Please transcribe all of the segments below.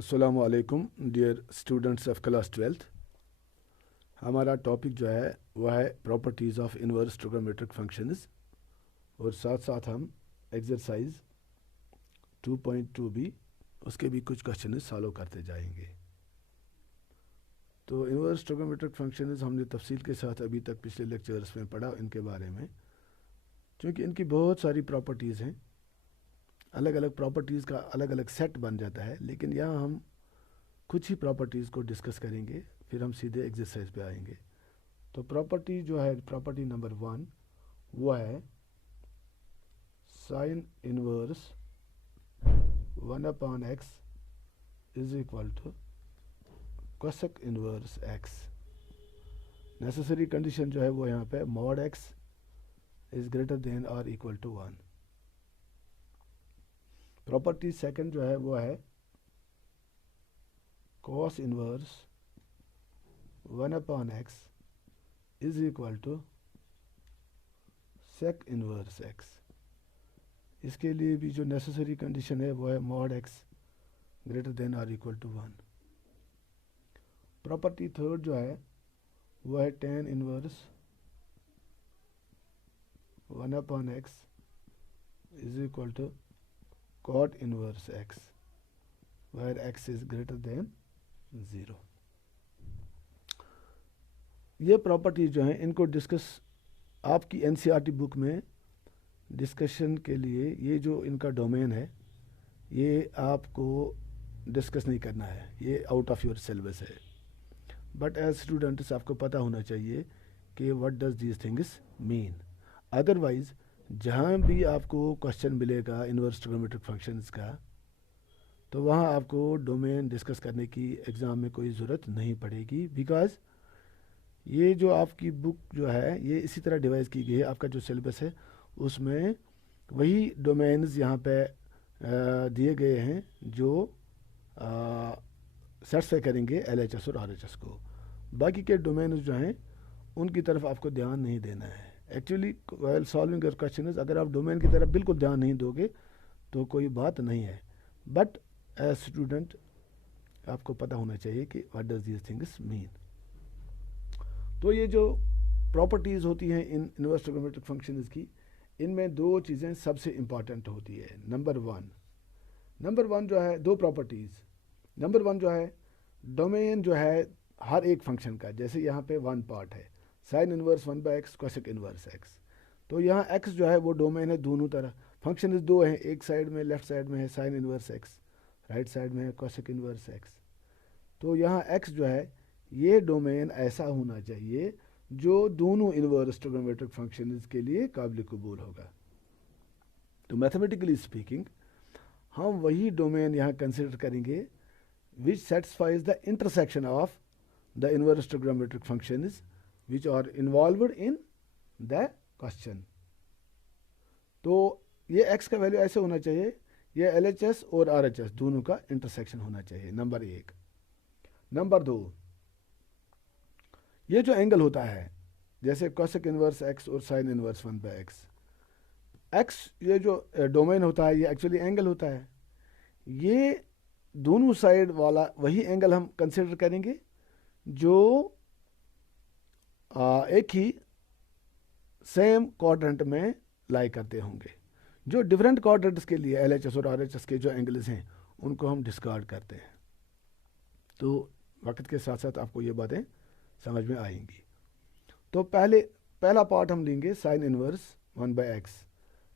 अस्सलामु अलैकुम dear students of class 12th। हमारा टॉपिक जो है वह है properties of inverse trigonometric functions और साथ साथ हम एक्सरसाइज 2.2 भी उसके भी कुछ क्वेश्चन सॉल्व करते जाएंगे। तो इनवर्स ट्रिग्नोमेट्रिक फंक्शंस हमने तफसील के साथ अभी तक पिछले लेक्चर्स में पढ़ा इनके बारे में, क्योंकि इनकी बहुत सारी प्रॉपर्टीज़ हैं। अलग अलग प्रॉपर्टीज़ का अलग अलग सेट बन जाता है, लेकिन यहाँ हम कुछ ही प्रॉपर्टीज़ को डिस्कस करेंगे, फिर हम सीधे एक्सरसाइज पे आएंगे। तो प्रॉपर्टी जो है, प्रॉपर्टी नंबर 1 वो है sine inverse 1/x is equal to cosec inverse x। Necessary condition जो है वो यहाँ पे mod x is greater than और इक्वल टू 1। प्रॉपर्टी सेकंड जो है वो है cos inverse 1/x is equal to sec inverse x। इसके लिए भी जो नेसेसरी कंडीशन है वो है मॉड x ग्रेटर देन और इक्वल टू 1। प्रॉपर्टी थर्ड जो है वो है tan inverse 1/x is equal to cot inverse x where x is greater than 0। ये प्रॉपर्टी जो हैं इनको डिस्कस आपकी एनसीईआरटी बुक में डिस्कशन के लिए, ये जो इनका डोमेन है ये आपको डिस्कस नहीं करना है, ये आउट ऑफ योर सिलेबस है। बट एज स्टूडेंट्स आपको पता होना चाहिए कि what does these things mean. Otherwise जहाँ भी आपको क्वेश्चन मिलेगा इनवर्स ट्रिग्नोमेट्रिक फंक्शंस का, तो वहाँ आपको डोमेन डिस्कस करने की एग्ज़ाम में कोई ज़रूरत नहीं पड़ेगी, बिकॉज ये जो आपकी बुक जो है ये इसी तरह डिवाइस की गई है। आपका जो सिलेबस है उसमें वही डोमेन्स यहाँ पे दिए गए हैं जो सेटिस्फाई करेंगे LHS और RHS को। बाकी के डोमेन्स जो हैं उनकी तरफ आपको ध्यान नहीं देना है। Actually while solving your questions अगर आप डोमेन की तरफ बिल्कुल ध्यान नहीं दोगे तो कोई बात नहीं है, बट एज स्टूडेंट आपको पता होना चाहिए कि what does these things mean. तो ये जो प्रॉपर्टीज़ होती हैं इन इनवर्स ट्रिग्नोमेट्रिक फंक्शंस की, इनमें दो चीज़ें सबसे इम्पॉर्टेंट होती है। नंबर वन जो है दो प्रॉपर्टीज़। नंबर 1 जो है डोमेन जो है हर एक फंक्शन का, जैसे यहाँ पे 1 पार्ट है sine inverse 1/x cosec inverse x। तो यहाँ x जो है वो डोमेन है दोनों तरह। फंक्शन दो हैं, एक साइड में लेफ्ट साइड में है sine inverse x, right side में है कोसेक इनवर्स x। तो यहाँ x जो है ये डोमेन ऐसा होना चाहिए जो दोनों इनवर्स ट्रिग्नोमेट्रिक फंक्शंस के लिए काबिल कबूल होगा। तो मैथमेटिकली स्पीकिंग हम वही डोमेन यहाँ कंसिडर करेंगे which satisfies the intersection of the inverse trigonometric functions which are involved in the question। तो ये x का वैल्यू ऐसे होना चाहिए, ये LHS और RHS दोनों का इंटरसेक्शन होना चाहिए, नंबर 1। नंबर 2, ये जो एंगल होता है जैसे कोसेक इनवर्स x और साइन इनवर्स 1/x, x ये जो डोमेन होता है ये एक्चुअली एंगल होता है। ये दोनों साइड वाला वही एंगल हम कंसिडर करेंगे जो एक ही सेम क्वाड्रेंट में लाई करते होंगे। जो डिफरेंट क्वाड्रेंट्स के लिए LHS और RHS के जो एंगल्स हैं उनको हम डिस्कार्ड करते हैं। तो वक्त के साथ साथ आपको ये बातें समझ में आएंगी। तो पहला पार्ट हम लेंगे sine inverse 1/x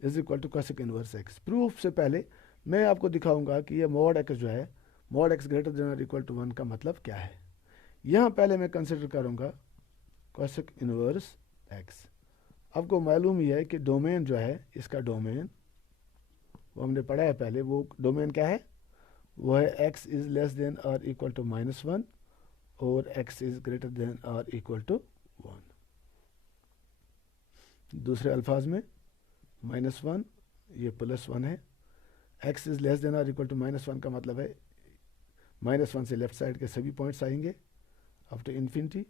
is equal to cosec inverse x। Proof से पहले मैं आपको दिखाऊंगा कि ये मॉड x जो है मॉड x ग्रेटर देन और इक्वल टू 1 का मतलब क्या है। यहाँ पहले मैं कंसिडर करूँगा कोसेक इनवर्स x। आपको मालूम ही है कि डोमेन जो है इसका डोमेन वो हमने पढ़ा है पहले, वो डोमेन क्या है, वो है x इज लेस देन और इक्वल टू -1 और x इज ग्रेटर देन और इक्वल टू 1। दूसरे अल्फाज में -1 ये +1 है, x इज लेस देन और इक्वल टू -1 का मतलब है -1 से लेफ्ट साइड के सभी पॉइंट्स आएंगे up to infinity.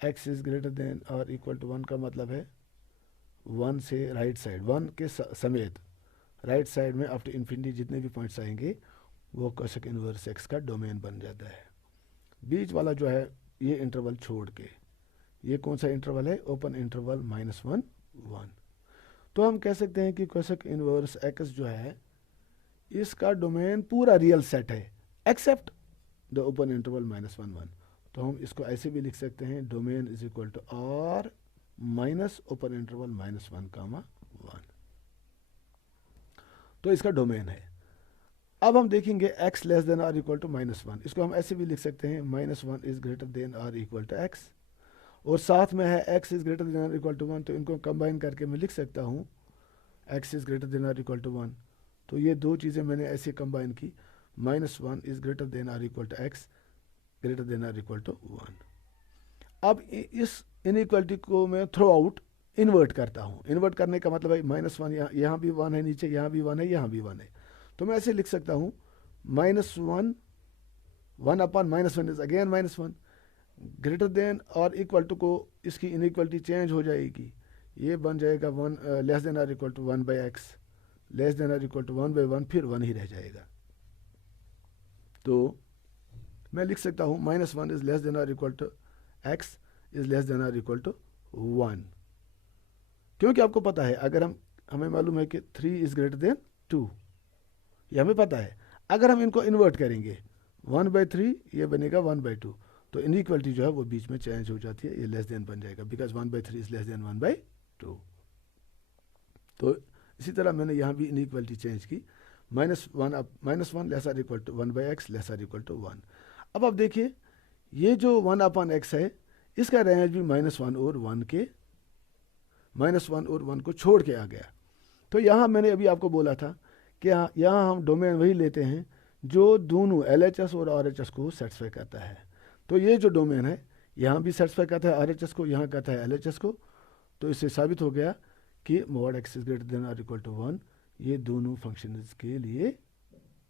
x is greater than और इक्वल टू 1 का मतलब है 1 से राइट साइड, 1 के समेत राइट साइड में अप टू इन्फिनिटी जितने भी पॉइंट्स आएंगे वो कोसेक इन्वर्स एक्स का डोमेन बन जाता है। बीच वाला जो है ये इंटरवल छोड़ के, ये कौन सा इंटरवल है, ओपन इंटरवल -1 1। तो हम कह सकते हैं कि कोसेक इन्वर्स एक्स जो है इसका डोमेन पूरा रियल सेट है एक्सेप्ट द ओपन इंटरवल -1 1। तो हम इसको ऐसे भी लिख सकते हैं, domain is equal to R minus open interval -1 comma 1। तो इसका डोमेन है। अब हम देखेंगे x less than or equal to -1, इसको हम ऐसे भी लिख सकते हैं, -1 is greater than or equal to x, और साथ में है x is greater than or equal to 1, तो इनको कंबाइन करके मैं लिख सकता हूँ x is greater than or equal to 1। तो ये दो चीज़ें मैंने ऐसे कंबाइन की, -1 is greater than or equal to x greater than or equal to 1। अब इस इनइक्वालिटी को मैं थ्रू आउट इन्वर्ट करता हूँ। इन्वर्ट करने का मतलब है -1 यहाँ भी 1 है, नीचे यहाँ भी 1 है, यहाँ भी 1 है, तो मैं ऐसे लिख सकता हूँ -1 1 upon -1 is again -1 greater than और इक्वल टू को इसकी इनइक्वालिटी चेंज हो जाएगी, ये बन जाएगा 1 less than or equal to 1/x less than or equal to 1/1, फिर 1 ही रह जाएगा। तो मैं लिख सकता हूँ -1 is less than or equal to x is less than or equal to 1, क्योंकि आपको पता है अगर हमें मालूम है कि 3 इज ग्रेटर देन 2, ये हमें पता है। अगर हम इनको इन्वर्ट करेंगे 1/3 ये बनेगा 1/2, तो इनइक्वालिटी जो है वो बीच में चेंज हो जाती है, ये लेस देन बन जाएगा बिकॉज 1/3 इज लेस देन 1/2। तो इसी तरह मैंने यहाँ भी इनइक्वालिटी चेंज की, -1 less or equal to 1/x less or equal to 1। अब आप देखिए ये जो 1/x है इसका रेंज भी -1 और 1 के -1 और 1 को छोड़ के आ गया। तो यहाँ मैंने अभी आपको बोला था कि यहाँ हम डोमेन वही लेते हैं जो दोनों LHS और RHS को सेटिस्फाई करता है। तो ये जो डोमेन है यहाँ भी सेटिस्फाई करता है RHS को, यहाँ करता है LHS को। तो इससे साबित हो गया कि mod x is greater than or equal to 1 ये दोनों फंक्शंस के लिए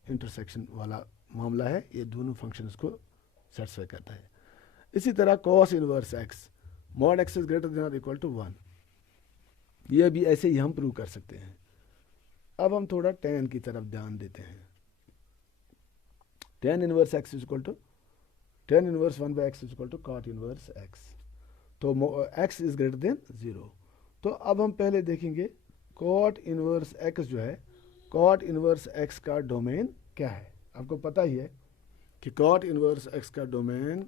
इंटरसेक्शन वाला मामला है, ये दोनों फंक्शंस को सेटिस्फाई करता है। इसी तरह cos inverse x mod x is greater than or equal to 1, यह भी ऐसे ही हम प्रूव कर सकते हैं। अब हम थोड़ा tan की तरफ ध्यान देते हैं। tan inverse x is equal to tan inverse 1/x is equal to cot inverse x, तो x इज ग्रेटर देन 0। तो अब हम पहले देखेंगे cot इनवर्स x जो है, cot इनवर्स x का डोमेन क्या है। आपको पता ही है कि cot इनवर्स x का डोमेन,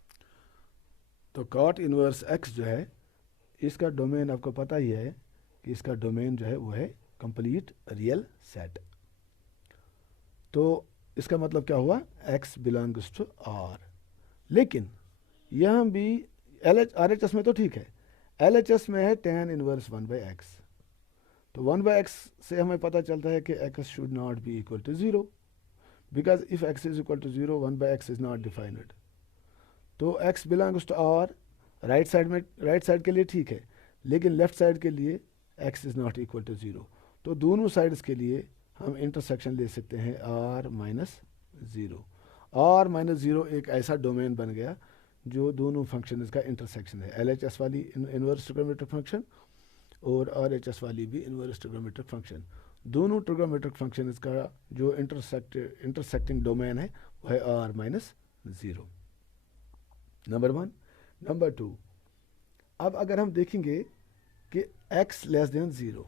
तो cot इनवर्स x जो है इसका डोमेन आपको पता ही है कि इसका डोमेन जो है वो है कंप्लीट रियल सेट। तो इसका मतलब क्या हुआ, x बिलोंग्स टू R। लेकिन यहाँ भी RHS में तो ठीक है, LHS में है tan इनवर्स 1/x। तो 1/x से हमें पता चलता है कि x should not be equal to 0 because if x is equal to 0 1/x is not defined. तो x belongs to R, right side के लिए ठीक है, लेकिन लेफ्ट साइड के लिए x is not equal to 0। तो दोनों साइड्स के लिए हम इंटरसेक्शन ले सकते हैं R - 0। R - 0 एक ऐसा डोमेन बन गया जो दोनों फंक्शन का इंटरसेक्शन है, LHS वाली इनवर्स ट्रिग्नोमेट्रिक फंक्शन और RHS वाली भी इनवर्स ट्रिग्नोमेट्रिक फंक्शन। दोनों ट्रिग्नोमेट्रिक फंक्शन का जो इंटरसेक्टिंग डोमेन है वो है R - 0, नंबर 1। नंबर 2, अब अगर हम देखेंगे कि x less than 0,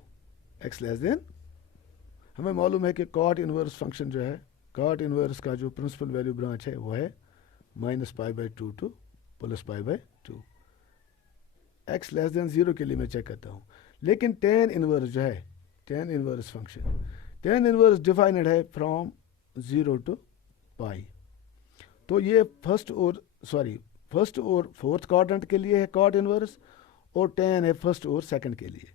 x less then, हमें मालूम है कि cot इनवर्स फंक्शन जो है, cot इनवर्स का जो प्रिंसिपल वैल्यू ब्रांच है वो है -π/2 टू +π/2। x लेस देन 0 के लिए मैं चेक करता हूँ। लेकिन tan इनवर्स जो है, tan inverse function, tan inverse defined है फ्रॉम 0 टू π। तो ये फर्स्ट और फोर्थ क्वाड्रेंट के लिए है cot इनवर्स, और tan है फर्स्ट और सेकंड के लिए।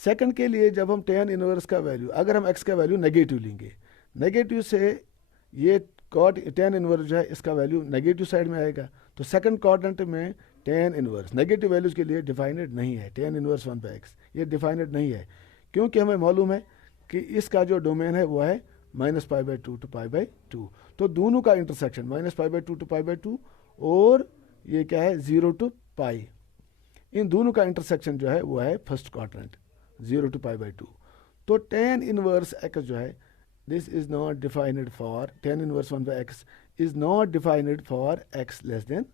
सेकंड के लिए जब हम tan इनवर्स का वैल्यू, अगर हम x का वैल्यू नेगेटिव लेंगे, नेगेटिव से ये tan इनवर्स जो है इसका वैल्यू नेगेटिव साइड में आएगा। तो सेकंड क्वाड्रेंट में tan इनवर्स नेगेटिव वैल्यूज के लिए डिफाइंड नहीं है, tan इनवर्स 1/x ये डिफाइंड नहीं है, क्योंकि हमें मालूम है कि इसका जो डोमेन है वो है -π/2 टू π/2। तो दोनों का इंटरसेक्शन -π/2 टू π/2 और ये क्या है 0 टू π, इन दोनों का इंटरसेक्शन जो है वो है फर्स्ट क्वाड्रेंट 0 टू π/2। तो tan इनवर्स x जो है this is not defined for tan inverse 1 by x is not defined for x less than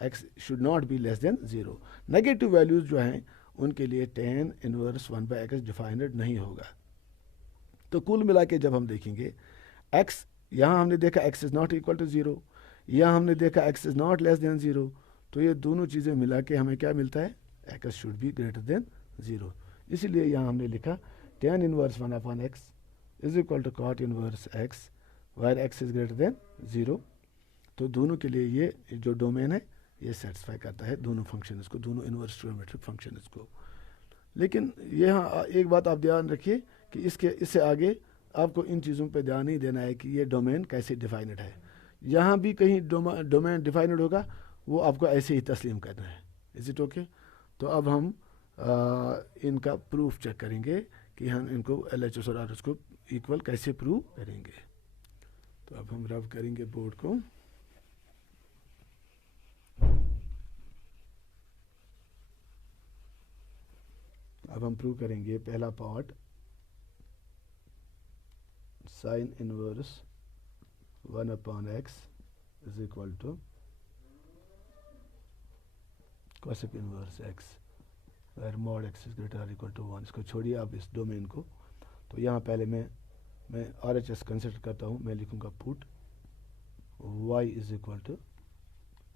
x should not be less than 0. Negative values जो हैं उनके लिए tan inverse 1 by x defined नहीं होगा. तो कुल मिला के जब हम देखेंगे x, यहाँ हमने देखा x is not equal to 0, यहाँ हमने देखा x is not less than 0, तो ये दोनों चीज़ें मिला के हमें क्या मिलता है, x should be greater than 0. इसीलिए यहाँ हमने लिखा tan inverse 1 upon x is equal to cot inverse x where x is greater than 0. तो दोनों के लिए ये जो डोमेन है ये सेटिस्फाई करता है दोनों फंक्शंस को, दोनों इनवर्स ट्रिग्नोमेट्रिक फंक्शंस को. लेकिन यहाँ एक बात आप ध्यान रखिए कि इससे आगे आपको इन चीज़ों पे ध्यान नहीं देना है कि ये डोमेन कैसे डिफाइंड है. यहाँ भी कहीं डोमेन डिफाइंड होगा वो आपको ऐसे ही तस्लीम करना है. Is it okay? तो अब हम इनका प्रूफ चेक करेंगे कि हम इनको LHS और RHS को इक्वल कैसे प्रूव करेंगे. तो अब हम रब करेंगे बोर्ड को. अब हम प्रूव करेंगे पहला part sine inverse 1 upon x is equal to cosec inverse x where mod x is greater equal to 1. इसको छोड़िए आप इस डोमेन को. तो यहाँ पहले मैं RHS कंसिडर करता हूँ. मैं लिखूँगा put y is equal to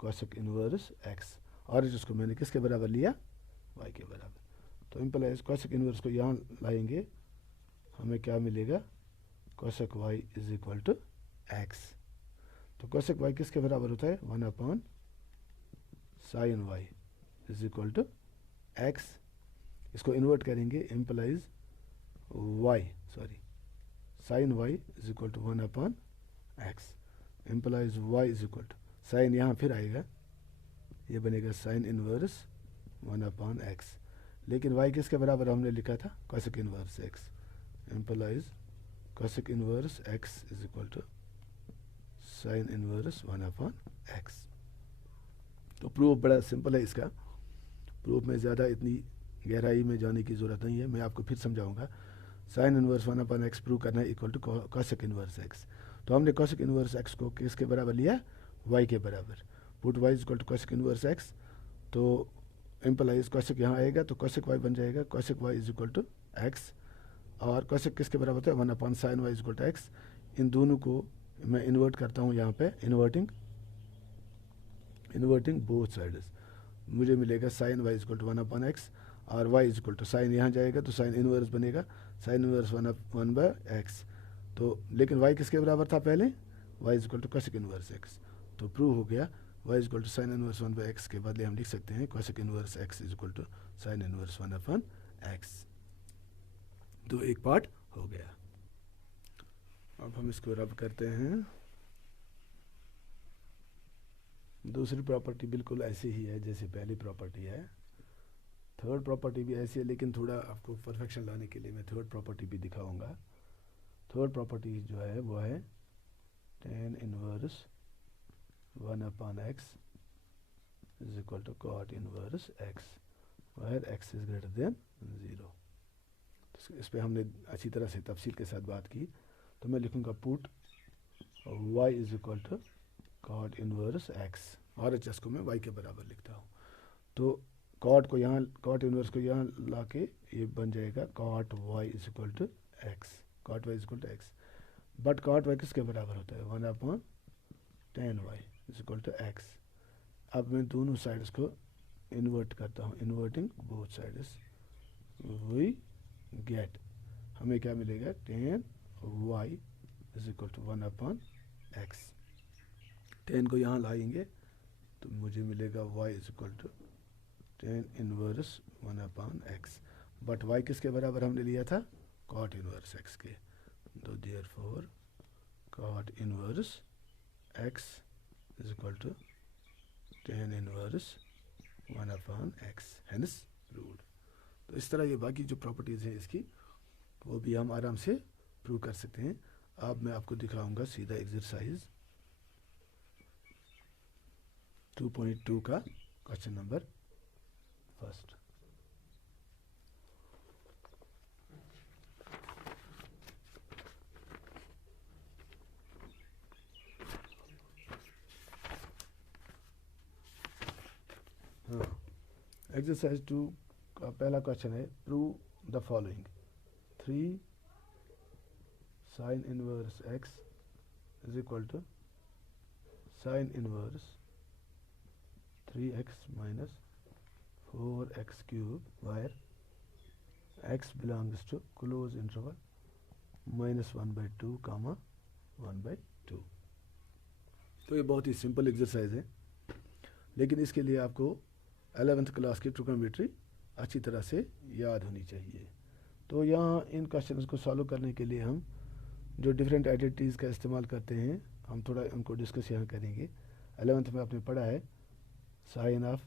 cosec inverse x. RHS को मैंने किसके बराबर लिया, y के बराबर. तो इम्प्लाइज cosec इनवर्स को यहाँ लाएंगे, हमें क्या मिलेगा, cosec y is equal to x. तो cosec y किसके बराबर होता है, 1 upon sine y is equal to x. इसको इन्वर्ट करेंगे, implies sine y is equal to 1 upon x. Implies y is equal to sine यहाँ फिर आएगा, ये बनेगा साइन इनवर्स 1 अपॉन x. लेकिन y किसके बराबर हमने लिखा था, cosec inverse x. Implies cosec inverse x is equal to sine inverse 1 upon x. तो प्रूफ बड़ा सिंपल है इसका. प्रूफ में ज़्यादा इतनी गहराई में जाने की ज़रूरत नहीं है, मैं आपको फिर समझाऊंगा. Sine inverse 1 upon x prove करना है equal to cosec inverse x. तो हमने cosec इनवर्स x को किसके बराबर लिया, y के बराबर. Put y is equal to cosec inverse x. तो इम्प्लाइज cosec यहाँ आएगा तो cosec y बन जाएगा cosec y is equal to x. और cosec किसके बराबर होता है, 1 upon sine y is equal to x. इन दोनों को मैं इन्वर्ट करता हूँ यहाँ पे, इन्वर्टिंग बोथ साइड्स. मुझे मिलेगा sine y is equal to 1 upon x और y is equal to sine यहाँ जाएगा तो साइन इनवर्स बनेगा साइन इनवर्स 1 बाय x. तो लेकिन y किसके बराबर था पहले, y is equal to cosec inverse x. तो प्रूव हो गया y is equal to sine inverse 1 by x के बदले हम लिख सकते हैं cosec inverse x is equal to sine inverse 1 upon x. तो एक पार्ट हो गया. अब हम इसको रब करते हैं. दूसरी प्रॉपर्टी बिल्कुल ऐसी ही है जैसे पहली प्रॉपर्टी है. थर्ड प्रॉपर्टी भी ऐसी है, लेकिन थोड़ा आपको परफेक्शन लाने के लिए मैं थर्ड प्रॉपर्टी भी दिखाऊंगा. थर्ड प्रॉपर्टी जो है वो है tan inverse 1 upon x is equal to cot inverse x where x is greater than 0. इस पे हमने अच्छी तरह से तफसील के साथ बात की. तो मैं लिखूंगा put y is equal to cot inverse x. और एच को मैं y के बराबर लिखता हूँ. तो cot को यहाँ, cot इनवर्स को यहाँ ला के ये बन जाएगा cot y is equal to x. cot y is equal to x. But cot y किसके बराबर होता है, 1 upon tan y is equal to x. अब मैं दोनों साइड्स को इन्वर्ट करता हूँ, inverting both sides. We get, हमें क्या मिलेगा, tan y is equal to 1 upon x. 10 को यहाँ लाएंगे तो मुझे मिलेगा y is equal to tan inverse 1 upon x. But y किसके बराबर हमने लिया था, cot इनवर्स x के. तो therefore cot inverse x is equal to tan inverse 1 upon x. Hence proved. तो इस तरह ये बाकी जो प्रॉपर्टीज़ हैं इसकी वो भी हम आराम से प्रूव कर सकते हैं. अब मैं आपको दिखाऊंगा सीधा एक्सरसाइज 2.2 का क्वेश्चन नंबर फर्स्ट. एक्सरसाइज 2 का पहला क्वेश्चन है, prove the following. 3 sine inverse x is equal to sine inverse 3x minus 4x cube where x belongs to close interval -1/2 comma 1/2। तो ये बहुत ही सिंपल एक्सरसाइज है, लेकिन इसके लिए आपको 11th क्लास की ट्रिग्नोमेट्री अच्छी तरह से याद होनी चाहिए। तो यहाँ इन क्वेश्चंस को सॉल्व करने के लिए हम जो डिफरेंट आइडेंटिटीज़ का इस्तेमाल करते हैं, हम थोड़ा उनको डिस्कस यहाँ करेंगे। 11th में आपने पढ़ा है sine of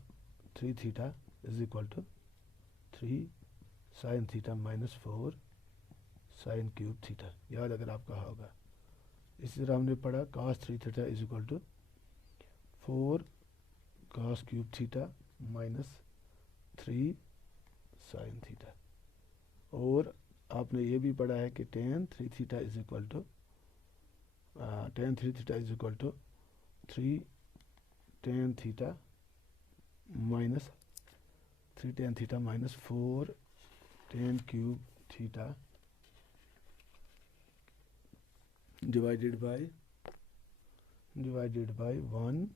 3 theta is equal to 3 sine theta minus 4 sine cube theta, याद अगर आपका होगा। इसी तरह हमने पढ़ा cos 3 theta is equal to 4 cos cube theta minus 3 sine theta. और आपने ये भी पढ़ा है कि tan 3 theta is equal to 3 tan theta minus 3 tan theta minus 4 tan cube theta divided by 1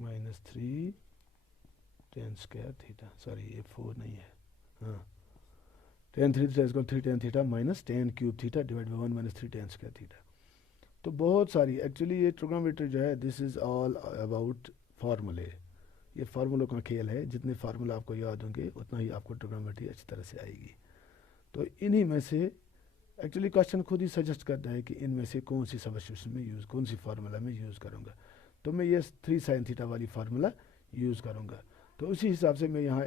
minus 3 tan square theta. Sorry, ये 4 नहीं है, हाँ, tan 3 थीटा इसको 3 tan theta minus tan cube theta divide by 1 minus 3 tan square theta. तो बहुत सारी actually ये trigonometry जो है, दिस इज़ ऑल अबाउट फार्मूले। ये फार्मूलों का खेल है, जितने फार्मूला आपको याद होंगे उतना ही आपको ट्रिग्नोमेट्री अच्छी तरह से आएगी। तो इन्हीं में से एक्चुअली क्वेश्चन खुद ही सजेस्ट करता है कि इनमें से कौन सी सब्स्टिट्यूशन में यूज़, कौन सी फार्मूला में यूज़ करूँगा। तो मैं ये 3 साइन थीटा वाली फार्मूला यूज़ करूँगा। तो उसी हिसाब से मैं यहाँ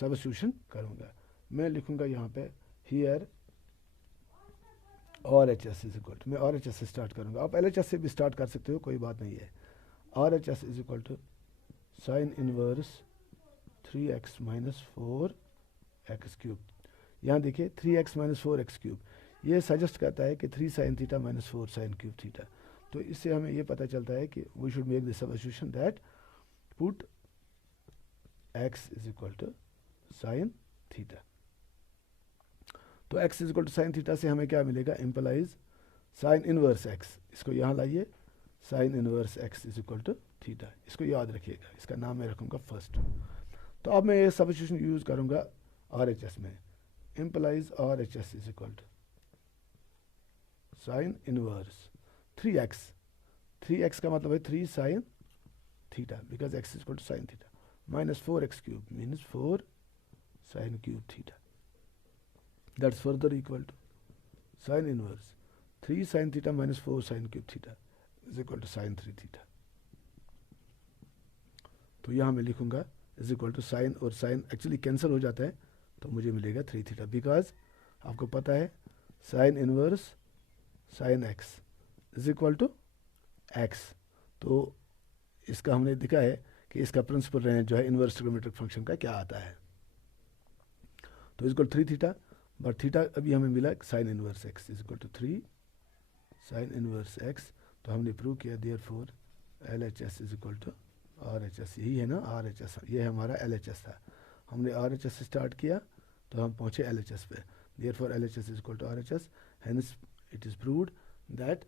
सब्स्टिट्यूशन करूँगा। मैं लिखूँगा यहाँ पे here RHS is equal to, मैं RHS से स्टार्ट करूँगा। आप LHS से भी स्टार्ट कर सकते हो, कोई बात नहीं है। RHS is equal to sine inverse 3x minus 4x cube. यहाँ देखिए 3x माइनस 4x क्यूब, ये सजेस्ट करता है कि 3 sine theta minus 4 sine cube theta. तो इससे हमें ये पता चलता है कि we should make the substitution that put x is equal to sine theta. तो x is equal to sine theta से हमें क्या मिलेगा, इम्प्लाइज साइन इनवर्स x, इसको यहाँ लाइए, sine inverse x is equal to theta. इसको याद रखिएगा, इसका नाम मैं रखूँगा फर्स्ट। तो अब मैं ये सब्स्टिट्यूशन यूज़ करूँगा RHS में, implies RHS is equal to sin inverse 3x, 3x का मतलब है 3 sin theta because x is equal to sin theta minus 4x cube means 4 sin cube theta, that's further equal to sin inverse 3 sin theta minus 4 sin cube theta is equal to sin 3 theta। तो यहाँ मैं लिखूँगा is equal to sin, और sin actually cancel हो जाता है, तो मुझे मिलेगा 3 थीटा, बिकॉज आपको पता है sine inverse sine x is equal to x. तो इसका हमने दिखा है कि इसका प्रिंसिपल रेंज जो है इनवर्स ट्रिग्नोमेट्रिक फंक्शन का क्या आता है। तो is equal 3 theta, but theta अभी हमें मिला sine inverse x is equal to 3 sine inverse x. तो हमने प्रूव किया therefore LHS is equal to RHS, यही है ना RHS, ये हमारा LHS था। हमने RHS से स्टार्ट किया तो हम पहुँचे LHS पे, therefore LHS is equal to RHS, hence it is proved that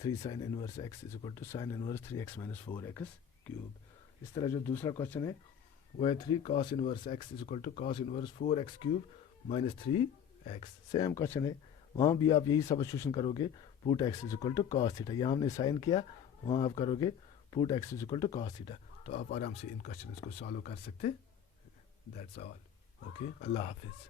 3 sine inverse x is equal to sine inverse 3x minus 4x cube. इस तरह जो दूसरा क्वेश्चन है वो है 3 cos inverse x is equal to cos inverse 4x cube minus 3x। Same question है, वहाँ भी आप यही सब्स्टिट्यूशन करोगे, put x is equal to cos theta. यहाँ हमने साइन किया, वहाँ आप करोगे put x is equal to cos theta. तो आप आराम से इन क्वेश्चन को सॉल्व कर सकते। That's all. Okay. Allah Hafiz.